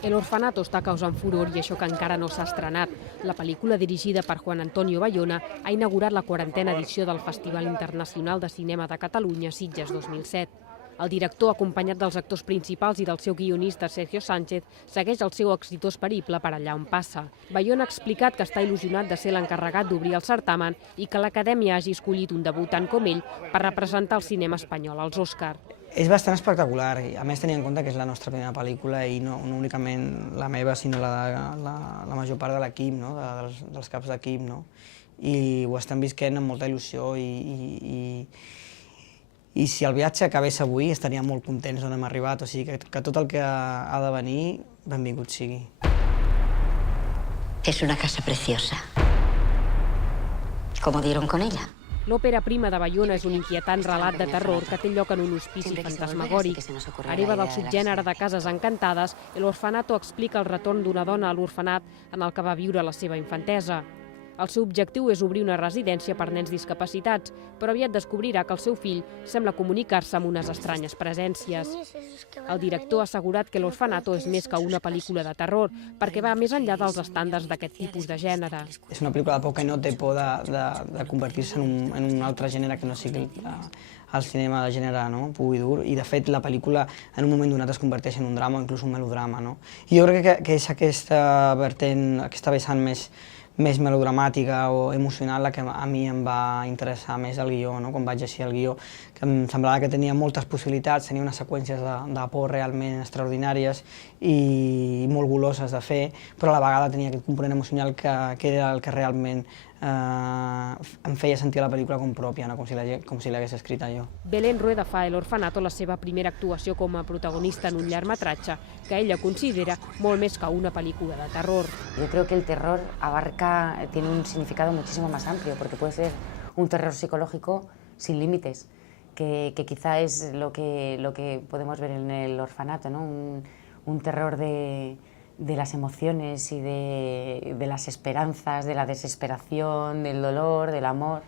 El Orfanato està causant furor i això que encara no s'ha estrenat. La pel·lícula, dirigida per Juan Antonio Bayona, ha inaugurat la 40a edició del Festival Internacional de Cinema de Catalunya Sitges 2007. El director, acompanyat dels actors principals i del seu guionista Sergio Sánchez, segueix el seu exitós periple per allà on passa. Bayona ha explicat que està il·lusionat de ser l'encarregat d'obrir el certamen i que l'Acadèmia hagi escollit un debutant com ell per representar el cinema espanyol als Òscar. És bastant espectacular, a més tenint en compte que és la nostra primera pel·lícula i no únicament la meva, sinó la major part de l'equip, dels caps d'equip. I ho estem visquent amb molta il·lusió i si el viatge acabés avui estaríem molt contents d'on hem arribat, o sigui que tot el que ha de venir, benvingut sigui. Es una casa preciosa. ¿Cómo dieron con ella? L'òpera prima de Bayona és un inquietant relat de terror que té lloc en un hospici fantasmagòric. Hereva del subgènere de cases encantades, El Orfanato explica el retorn d'una dona a l'orfenat en el que va viure la seva infantesa. El seu objectiu és obrir una residència per nens discapacitats, però aviat descobrirà que el seu fill sembla comunicar-se amb unes estranyes presències. El director ha assegurat que L'Orfanato és més que una pel·lícula de terror, perquè va més enllà dels estàndards d'aquest tipus de gènere. És una pel·lícula de por que no té por de convertir-se en un altre gènere que no sigui el cinema de gènere pur i dur, i de fet la pel·lícula en un moment donat es converteix en un drama o inclús un melodrama. I jo crec que és aquesta vessant més melodramàtica o emocional la que a mi em va interessar més el guió, quan vaig llegir el guió, que em semblava que tenia moltes possibilitats, tenia unes seqüències de por realment extraordinàries i molt goloses de fer, però a la vegada tenia aquest component emocional que era el que realment em feia sentir la pel·lícula com pròpia, com si l'hagués escrita jo. Belén Rueda fa El Orfanato la seva primera actuació com a protagonista en un llargmetratge que ella considera molt més que una pel·lícula de terror. Yo creo que el terror tiene un significado muchísimo más amplio, porque puede ser un terror psicológico sin límites, que quizá es lo que podemos ver en El Orfanato, un terror de las emociones y de las esperanzas, de la desesperación, del dolor, del amor.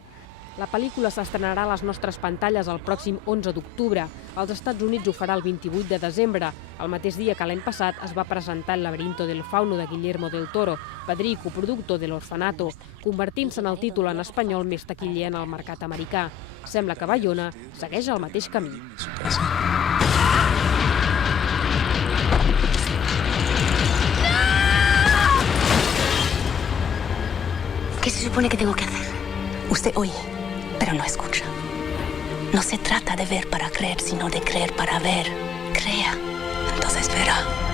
La pel·lícula s'estrenarà a les nostres pantalles el pròxim 11 d'octubre. Als Estats Units ho farà el 28 de desembre, el mateix dia que l'any passat es va presentar El laberinto del fauno de Guillermo del Toro, padrí i coproductor de L'Orfanato, convertint-se en el títol en espanyol més taquiller en el mercat americà. Sembla que Bayona segueix el mateix camí. ¿Qué se supone que tengo que hacer? Usted oye, pero no escucha. No se trata de ver para creer, sino de creer para ver. Crea, entonces verá.